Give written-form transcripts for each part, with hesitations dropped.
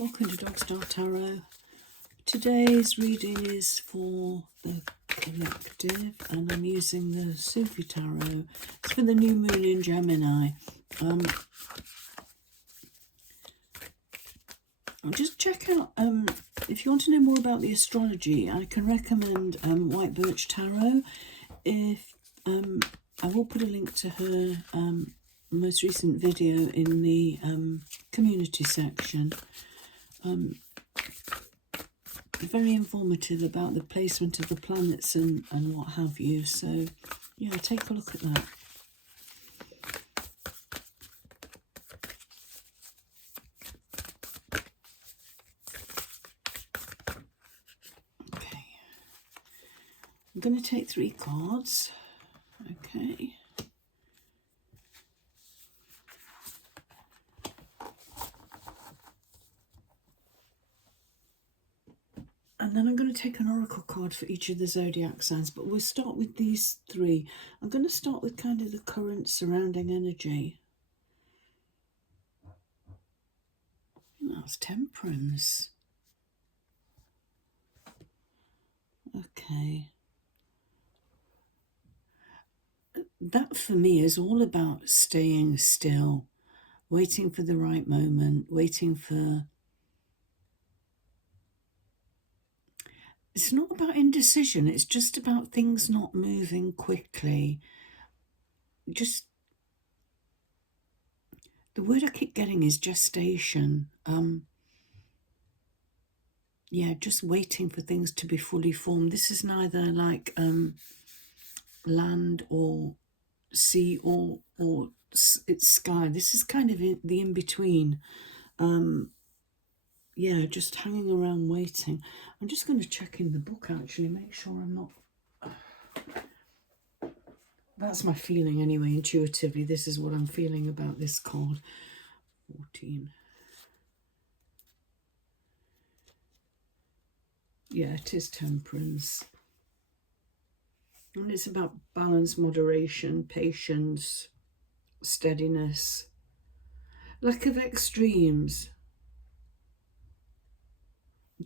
Welcome to Dog Star Tarot. Today's reading is for the collective, and I'm using the Sufi Tarot. It's for the new moon in Gemini. Just check out, if you want to know more about the astrology, I can recommend White Birch Tarot. If I will put a link to her most recent video in the community section. Very informative about the placement of the planets and what have you. So yeah, take a look at that. Okay, I'm going to take 3 cards. Okay. And then I'm going to take an oracle card for each of the zodiac signs, but we'll start with these 3. I'm going to start with kind of the current surrounding energy. That's Temperance. Okay. That for me is all about staying still, waiting for the right moment, waiting for... It's not about indecision, it's just about things not moving quickly. Just, the word I keep getting is gestation. Yeah, just waiting for things to be fully formed. This is neither like land or sea or it's sky. This is kind of the in-between. Yeah, just hanging around waiting. I'm just going to check in the book, actually, make sure I'm not... That's my feeling anyway, intuitively. This is what I'm feeling about this card. 14. Yeah, it is Temperance. And it's about balance, moderation, patience, steadiness, lack of extremes.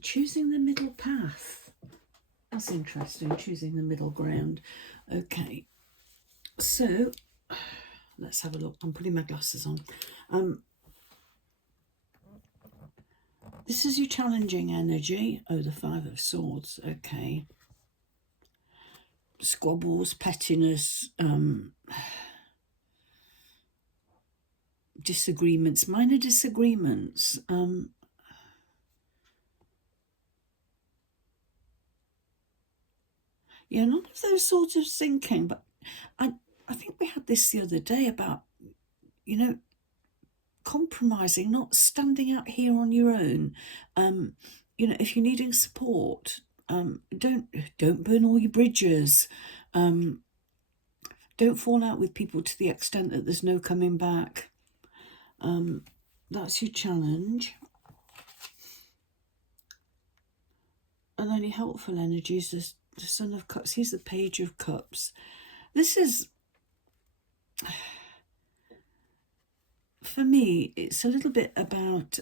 Choosing the middle path. That's interesting, choosing the middle ground. Okay, so let's have a look. I'm putting my glasses on. This is your challenging energy. Oh, the 5 of Swords. Okay. Squabbles, pettiness, disagreements, minor disagreements. Yeah, none of those sorts of thinking, but I think we had this the other day about, you know, compromising, not standing out here on your own. You know, if you're needing support, don't burn all your bridges. Don't fall out with people to the extent that there's no coming back. That's your challenge. And then your helpful energies, the Son of Cups. He's the Page of Cups. This is, for me, it's a little bit about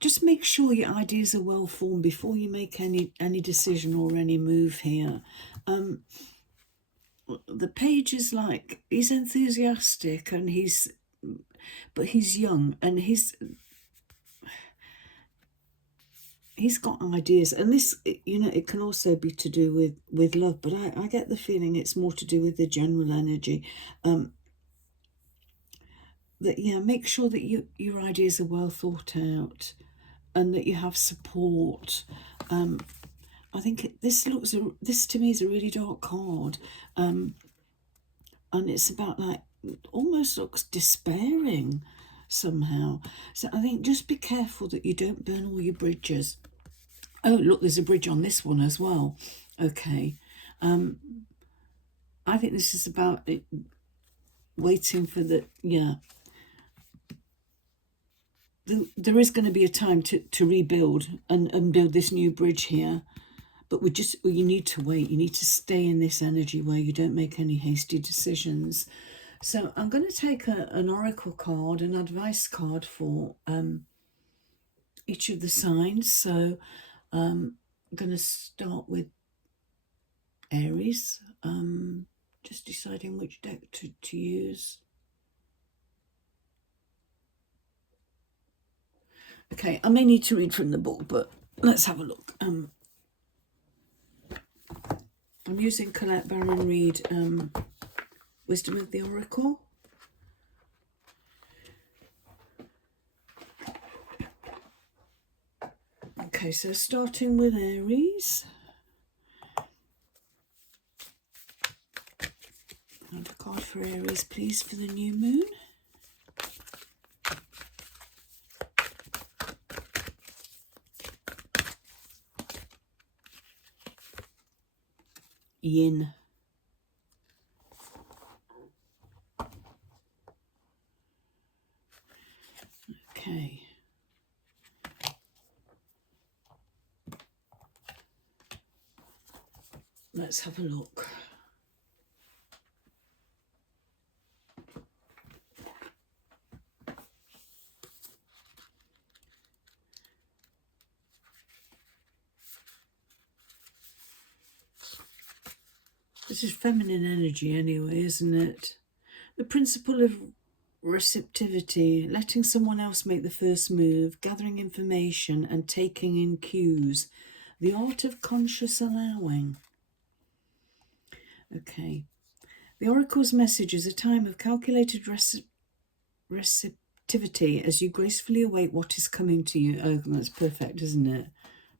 just make sure your ideas are well formed before you make any decision or any move here. The Page is like, he's enthusiastic and but he's young and he's got ideas, and this, you know, it can also be to do with love, but I get the feeling it's more to do with the general energy. That, yeah, make sure that your ideas are well thought out and that you have support. I think this to me is a really dark card, and it's about, like, almost looks despairing somehow. So I think just be careful that you don't burn all your bridges. Oh, look, there's a bridge on this one as well. Okay. I think this is about it, waiting for the, yeah. There is going to be a time to rebuild and build this new bridge here. But you need to wait. You need to stay in this energy where you don't make any hasty decisions. So I'm going to take an oracle card, an advice card for each of the signs. So I'm going to start with Aries. Just deciding which deck to use. Okay, I may need to read from the book, but let's have a look. I'm using Colette Baron Reid, Wisdom of the Oracle. Okay, so starting with Aries. And a card for Aries, please, for the new moon. Yin. Okay. Let's have a look. This is feminine energy anyway, isn't it? The principle of receptivity, letting someone else make the first move, gathering information and taking in cues. The art of conscious allowing. Okay. The oracle's message is a time of calculated receptivity as you gracefully await what is coming to you. Oh, that's perfect, isn't it?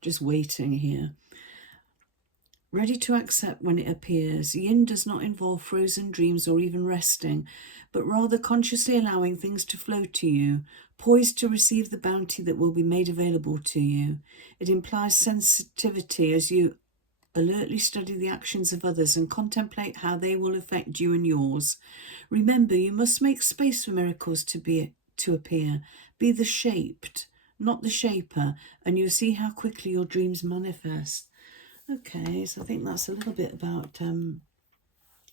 Just waiting here. Ready to accept when it appears. Yin does not involve frozen dreams or even resting, but rather consciously allowing things to flow to you, poised to receive the bounty that will be made available to you. It implies sensitivity as you alertly study the actions of others and contemplate how they will affect you and yours. Remember, you must make space for miracles to appear. Be the shaped, not the shaper, and you'll see how quickly your dreams manifest. Okay, so I think that's a little bit about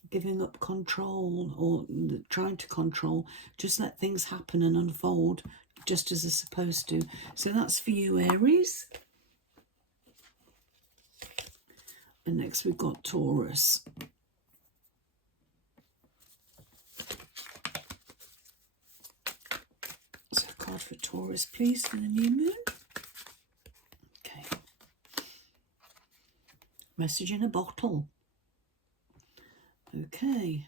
giving up control or trying to control. Just let things happen and unfold just as they're supposed to. So that's for you, Aries. And next we've got Taurus. So a card for Taurus, please, for the new moon. Okay. Message in a bottle. Okay.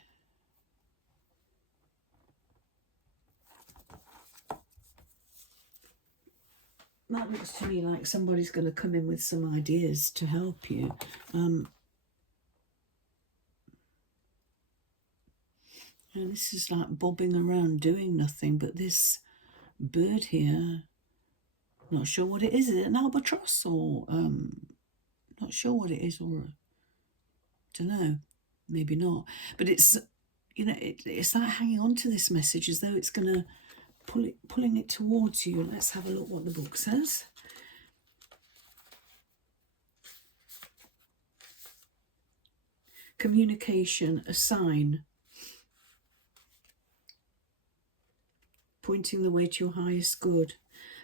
That looks to me like somebody's going to come in with some ideas to help you. And this is like bobbing around doing nothing, but this bird here, not sure what it is. Is it an albatross or not sure what it is, or don't know, maybe not. But it's, you know, it's like hanging on to this message as though it's going to pulling it towards you. Let's have a look what the book says. Communication, a sign, pointing the way to your highest good.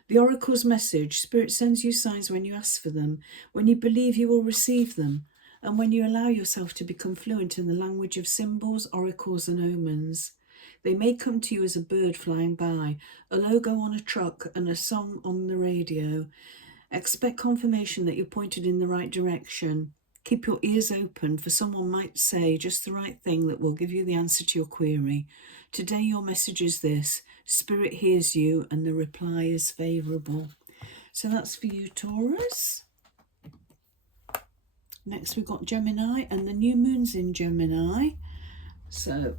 The oracle's message: Spirit sends you signs when you ask for them, when you believe you will receive them, and when you allow yourself to become fluent in the language of symbols, oracles, and omens. They may come to you as a bird flying by, a logo on a truck, and a song on the radio. Expect confirmation that you're pointed in the right direction. Keep your ears open, for someone might say just the right thing that will give you the answer to your query. Today your message is this: Spirit hears you and the reply is favourable. So that's for you, Taurus. Next we've got Gemini, and the new moon's in Gemini. So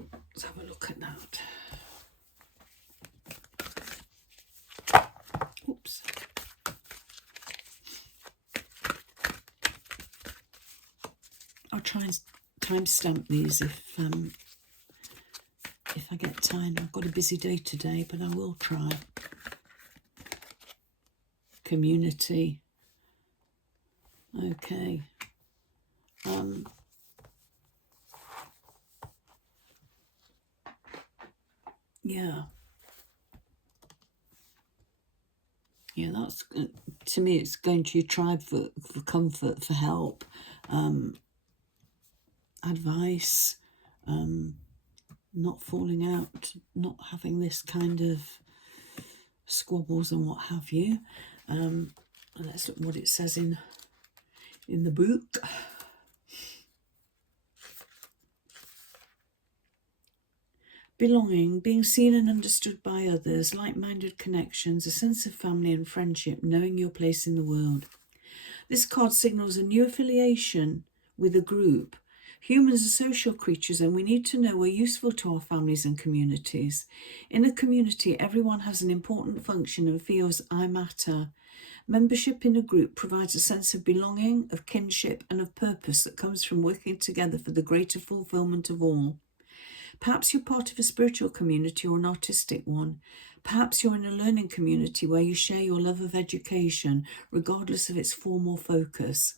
let's have a look at that. Oops. I'll try and timestamp these if I get time. I've got a busy day today, but I will try. Community. Okay. Yeah. Yeah, that's, to me, it's going to your tribe for comfort, for help, advice, not falling out, not having this kind of squabbles and what have you. And let's look what it says in the book. Belonging, being seen and understood by others, like-minded connections, a sense of family and friendship, knowing your place in the world. This card signals a new affiliation with a group. Humans are social creatures and we need to know we're useful to our families and communities. In a community, everyone has an important function and feels I matter. Membership in a group provides a sense of belonging, of kinship and of purpose that comes from working together for the greater fulfillment of all. Perhaps you're part of a spiritual community or an artistic one. Perhaps you're in a learning community where you share your love of education, regardless of its form or focus.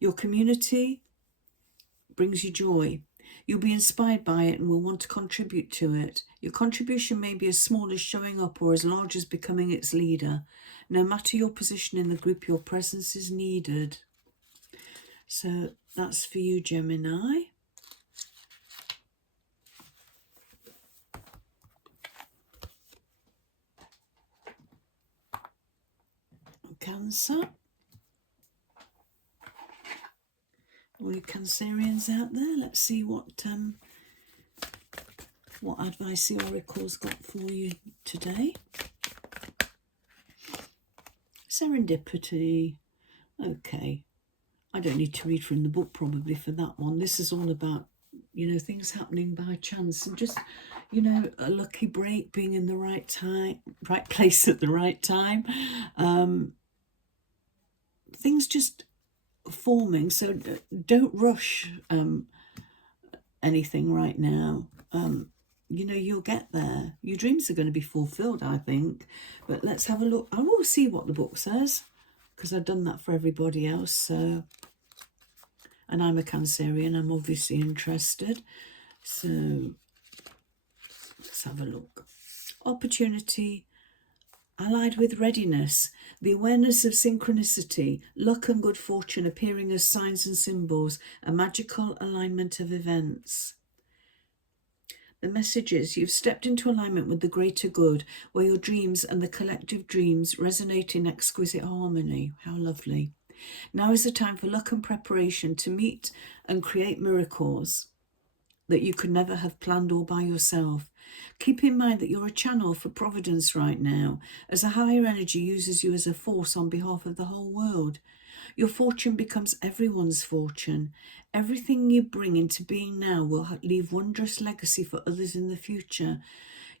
Your community brings you joy. You'll be inspired by it and will want to contribute to it. Your contribution may be as small as showing up or as large as becoming its leader. No matter your position in the group, your presence is needed. So that's for you, Gemini. Cancer. All you Cancerians out there, let's see what advice the Oracle's got for you today. Serendipity. Okay. I don't need to read from the book probably for that one. This is all about, things happening by chance and just, a lucky break, being in the right time, right place at the right time. Things just forming, so don't rush anything right now. You'll get there. Your dreams are going to be fulfilled, I think. But let's have a look. I will see what the book says, because I've done that for everybody else. So, and I'm a Cancerian. I'm obviously interested. So let's have a look. Opportunity allied with readiness, the awareness of synchronicity, luck and good fortune appearing as signs and symbols, a magical alignment of events. The message is you've stepped into alignment with the greater good, where your dreams and the collective dreams resonate in exquisite harmony. How lovely. Now is the time for luck and preparation to meet and create miracles that you could never have planned all by yourself. Keep in mind that you're a channel for providence right now, as a higher energy uses you as a force on behalf of the whole world. Your fortune becomes everyone's fortune. Everything you bring into being now will leave wondrous legacy for others in the future.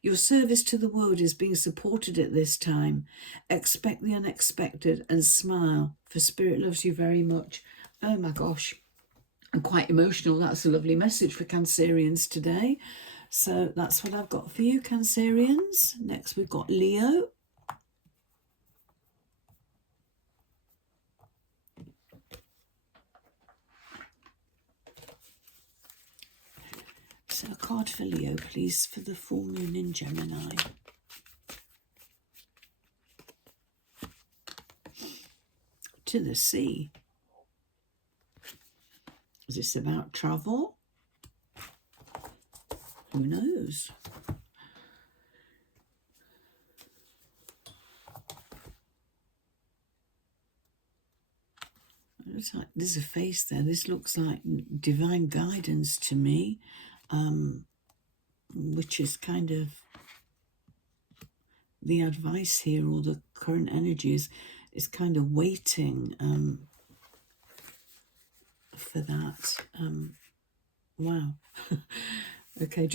Your service to the world is being supported at this time. Expect the unexpected and smile, for Spirit loves you very much. Oh my gosh, I'm quite emotional. That's a lovely message for Cancerians today. So that's what I've got for you, Cancerians. Next we've got Leo. So a card for Leo, please, for the full moon in Gemini. To the sea. Is this about travel? Who knows? Looks like there's a face there. This looks like divine guidance to me, which is kind of the advice here, or the current energy is kind of waiting for that. Wow. Okay, I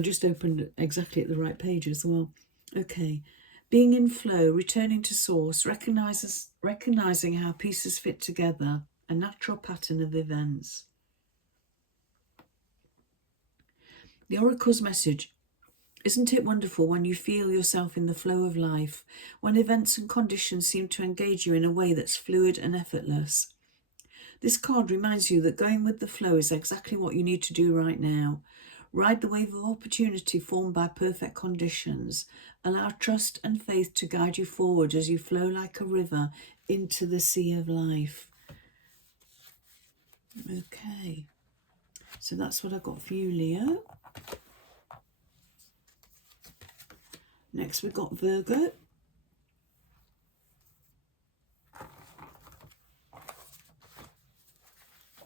just opened exactly at the right page as well. Okay, being in flow, returning to source, recognizing how pieces fit together, a natural pattern of events. The Oracle's message: isn't it wonderful when you feel yourself in the flow of life, when events and conditions seem to engage you in a way that's fluid and effortless? This card reminds you that going with the flow is exactly what you need to do right now. Ride the wave of opportunity formed by perfect conditions. Allow trust and faith to guide you forward as you flow like a river into the sea of life. Okay, so that's what I got for you, Leo. Next we've got Virgo.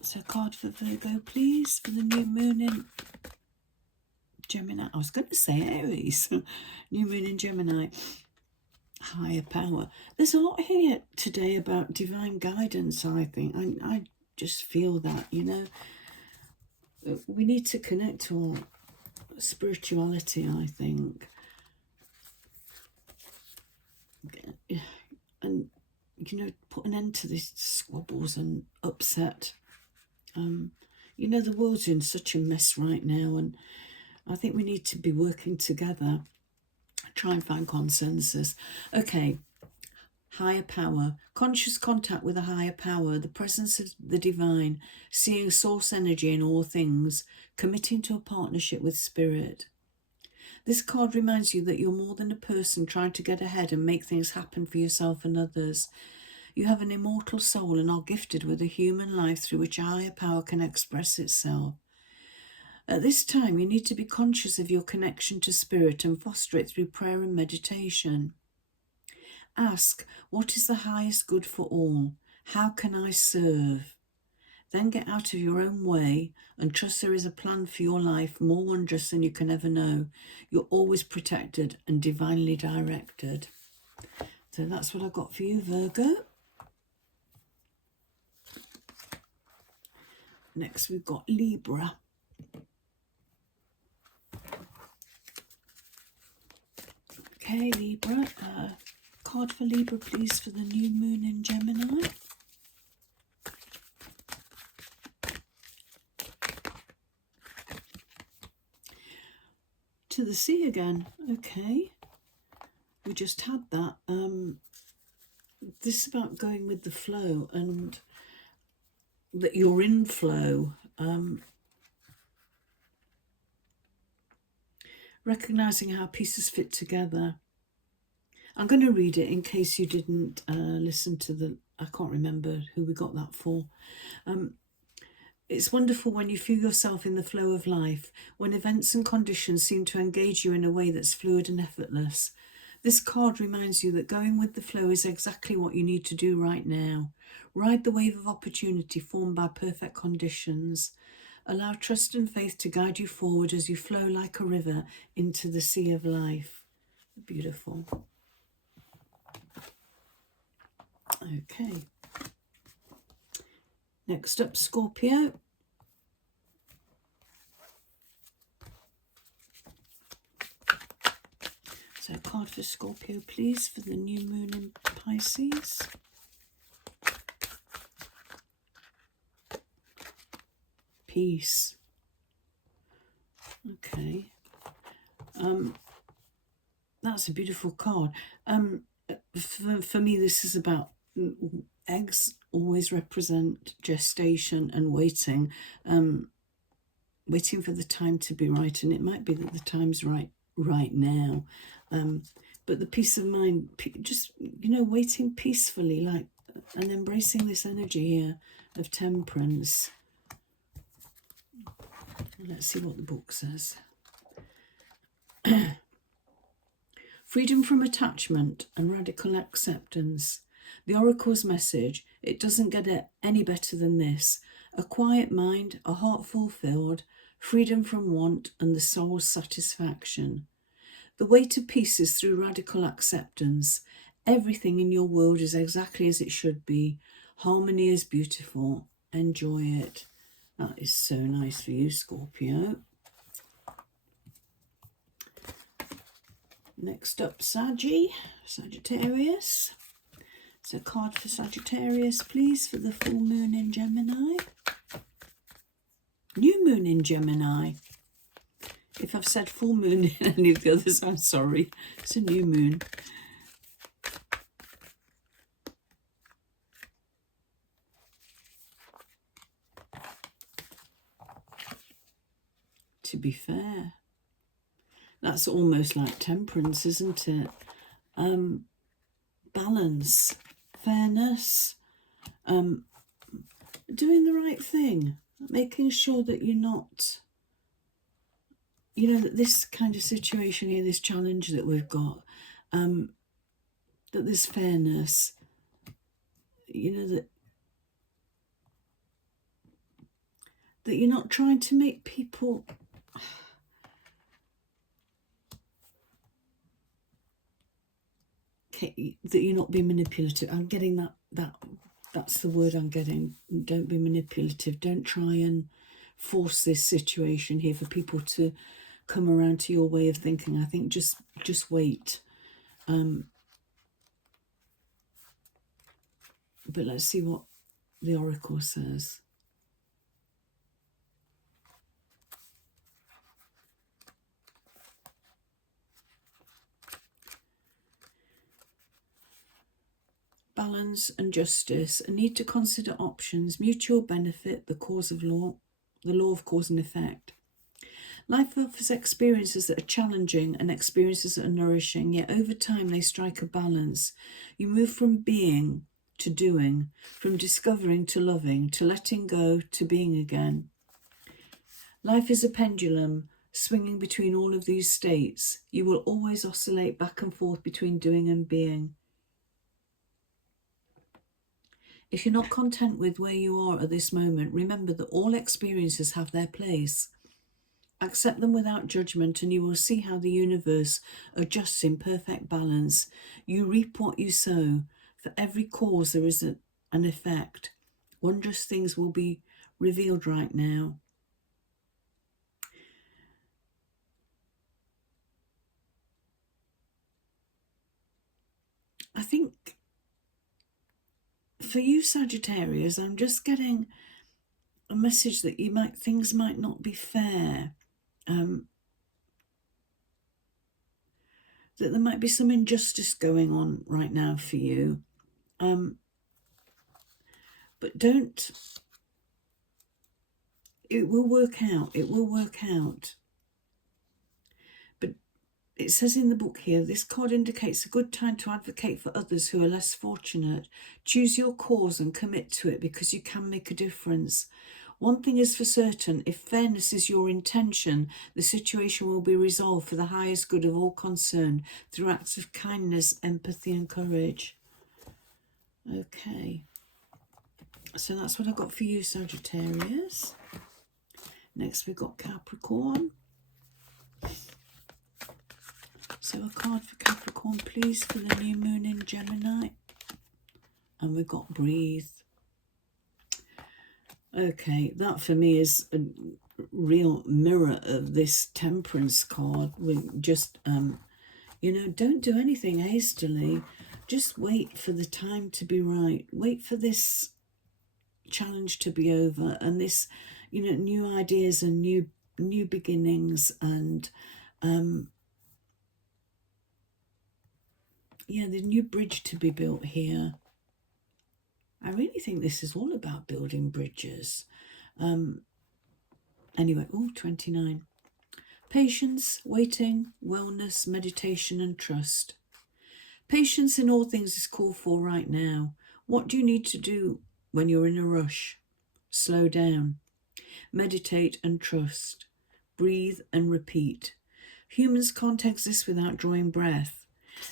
So a card for Virgo, please, for the new moon in Gemini. I was going to say Aries. New moon in Gemini. Higher power. There's a lot here today about divine guidance, I think. I just feel that, you know. We need to connect to our spirituality, I think. And, you know, put an end to these squabbles and upset. You know, the world's in such a mess right now, and I think we need to be working together, try and find consensus. Okay, higher power, conscious contact with a higher power, the presence of the divine, seeing source energy in all things, committing to a partnership with spirit. This card reminds you that you're more than a person trying to get ahead and make things happen for yourself and others. You have an immortal soul and are gifted with a human life through which a higher power can express itself. At this time, you need to be conscious of your connection to spirit and foster it through prayer and meditation. Ask, what is the highest good for all? How can I serve? Then get out of your own way and trust there is a plan for your life more wondrous than you can ever know. You're always protected and divinely directed. So that's what I got for you, Virgo. Next we've got Libra. Okay, Libra. Card for Libra, please, for the new moon in Gemini. To the sea again. Okay. We just had that. This is about going with the flow and that you're in flow. Recognizing how pieces fit together. I'm going to read it in case you didn't listen to the... I can't remember who we got that for. It's wonderful when you feel yourself in the flow of life, when events and conditions seem to engage you in a way that's fluid and effortless. This card reminds you that going with the flow is exactly what you need to do right now. Ride the wave of opportunity formed by perfect conditions. Allow trust and faith to guide you forward as you flow like a river into the sea of life. Beautiful. Okay. Next up, Scorpio. So a card for Scorpio, please, for the new moon in Pisces. Peace. Okay. That's a beautiful card. For me, this is about eggs always represent gestation and waiting. Waiting for the time to be right, and it might be that the time's right now. But the peace of mind, just, you know, waiting peacefully, like, and embracing this energy here of temperance. Let's see what the book says. Freedom from attachment and radical acceptance. The Oracle's message, it doesn't get any better than this. A quiet mind, a heart fulfilled, freedom from want and the soul's satisfaction. The way to peace is through radical acceptance. Everything in your world is exactly as it should be. Harmony is beautiful. Enjoy it. That is so nice for you, Scorpio. Next up, Sagittarius. So a card for Sagittarius, please, for the full moon in Gemini. New moon in Gemini. If I've said full moon in any of the others, I'm sorry. It's a new moon. To be fair. That's almost like temperance, isn't it? Balance, fairness, doing the right thing, making sure that you're not, you know, that this kind of situation here, this challenge that we've got, that there's fairness, you know, that you're not trying to make people that you're not being manipulative. I'm getting that's the word I'm getting. Don't be manipulative. Don't try and force this situation here for people to come around to your way of thinking. I think just wait. But let's see what the oracle says. Balance and justice, a need to consider options, mutual benefit, the law of cause and effect. Life offers experiences that are challenging and experiences that are nourishing, yet over time they strike a balance. You move from being to doing, from discovering to loving, to letting go to being again. Life is a pendulum, swinging between all of these states. You will always oscillate back and forth between doing and being. If you're not content with where you are at this moment, remember that all experiences have their place. Accept them without judgment, and you will see how the universe adjusts in perfect balance. You reap what you sow. For every cause there is an effect. Wondrous things will be revealed right now. I think for you, Sagittarius, I'm just getting a message that things might not be fair. That there might be some injustice going on right now for you. But don't... It will work out. It will work out. But it says in the book here, this card indicates a good time to advocate for others who are less fortunate. Choose your cause and commit to it, because you can make a difference. One thing is for certain, if fairness is your intention, the situation will be resolved for the highest good of all concerned through acts of kindness, empathy and courage. Okay. So that's what I've got for you, Sagittarius. Next we've got Capricorn. So a card for Capricorn, please, for the new moon in Gemini. And we've got breathe. Okay, that for me is a real mirror of this temperance card. We just, you know, don't do anything hastily. Just wait for the time to be right. Wait for this challenge to be over, and this, you know, new ideas and new beginnings, and yeah, the new bridge to be built here. I really think this is all about building bridges. Anyway, 29. Patience, waiting, wellness, meditation and trust. Patience in all things is called for right now. What do you need to do when you're in a rush? Slow down. Meditate and trust. Breathe and repeat. Humans can't exist without drawing breath.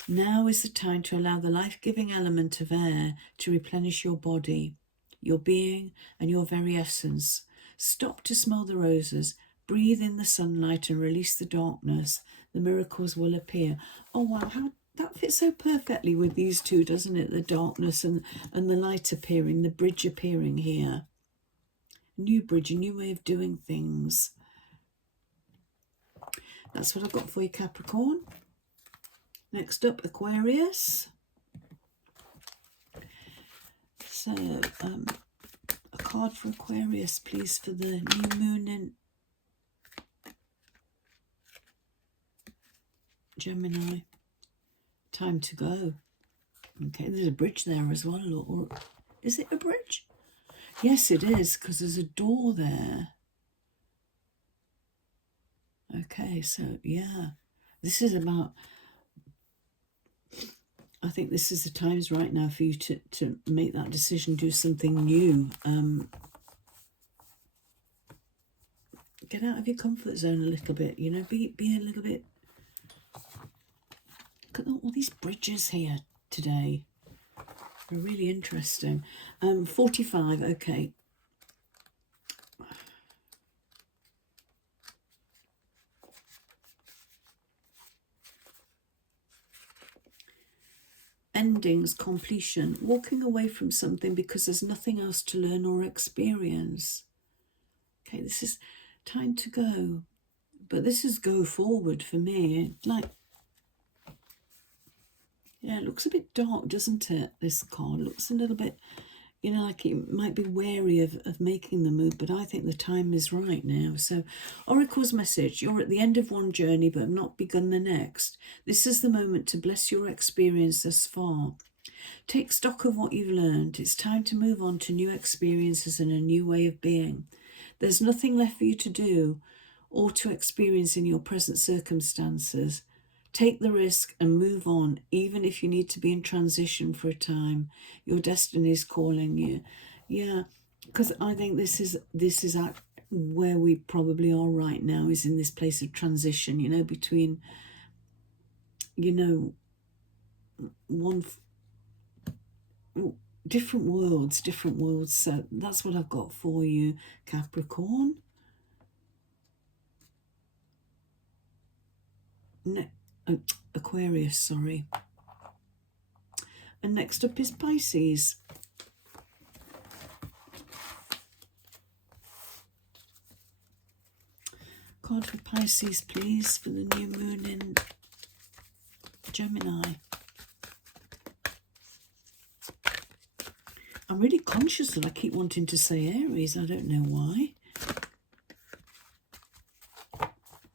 Now is the time to allow the life-giving element of air to replenish your body, your being and your very essence. Stop to smell the roses, breathe in the sunlight and release the darkness. The miracles will appear. Oh wow, how that fits so perfectly with these two, doesn't it? The darkness and the light appearing, the bridge appearing here. New bridge, a new way of doing things. That's what I've got for you, Capricorn. Next up, Aquarius. So, a card for Aquarius, please, for the new moon in Gemini. Time to go. Okay, there's a bridge there as well. Or is it a bridge? Yes, it is, because there's a door there. Okay, so yeah, this is about, I think this is the times right now for you to make that decision, do something new. Get out of your comfort zone a little bit, you know, be a little bit. Look at all these bridges here today. They're really interesting. 45, okay. Endings, completion, walking away from something because there's nothing else to learn or experience. Okay, this is time to go. But this is go forward for me. Like, yeah, it looks a bit dark, doesn't it? This card looks a little bit, you know, like it might be wary of making the move, but I think the time is right now. So, Oracle's message, you're at the end of one journey but have not begun the next. This is the moment to bless your experience thus far. Take stock of what you've learned. It's time to move on to new experiences and a new way of being. There's nothing left for you to do or to experience in your present circumstances. Take the risk and move on, even if you need to be in transition for a time. Your destiny is calling you. Yeah, because I think this is where we probably are right now, is in this place of transition, you know, between, you know, different worlds. So that's what I've got for you, Capricorn. Aquarius, sorry. And next up is Pisces. Card for Pisces, please, for the new moon in Gemini. I'm really conscious that I keep wanting to say Aries. I don't know why.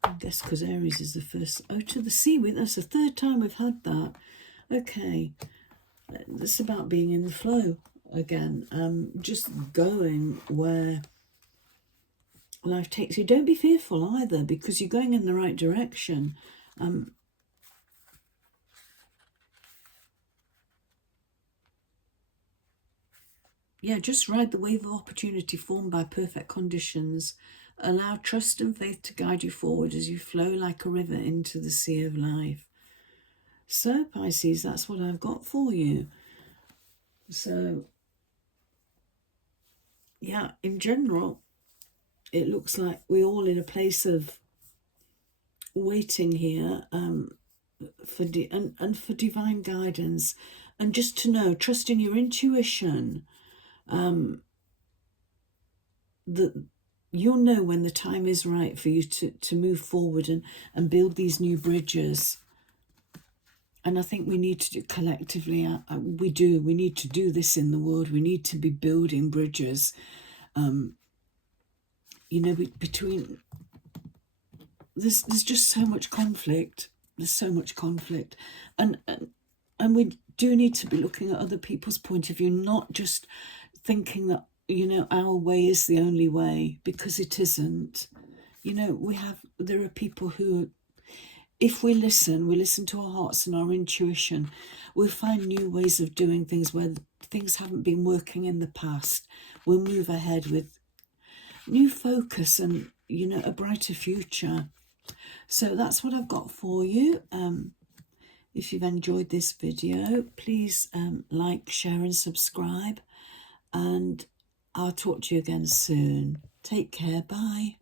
I guess because Aries is the first. Oh, to the sea. That's the third time we've had that. Okay. It's about being in the flow again. Just going where life takes you. Don't be fearful either, because you're going in the right direction. Yeah, just ride the wave of opportunity formed by perfect conditions. Allow trust and faith to guide you forward as you flow like a river into the sea of life. So, Pisces, that's what I've got for you. So, yeah, in general, it looks like we're all in a place of waiting here for for divine guidance, and just to know, trust in your intuition, that you'll know when the time is right for you to move forward and build these new bridges. And I think we need to do collectively, we need to do this in the world. We need to be building bridges, you know, between, there's just so much conflict. There's so much conflict. And we do need to be looking at other people's point of view, not just thinking that, you know, our way is the only way, because it isn't. You know, there are people who, if we listen to our hearts and our intuition, we'll find new ways of doing things where things haven't been working in the past. We'll move ahead with new focus and, you know, a brighter future. So that's what I've got for you. If you've enjoyed this video, please like, share and subscribe. And I'll talk to you again soon. Take care. Bye.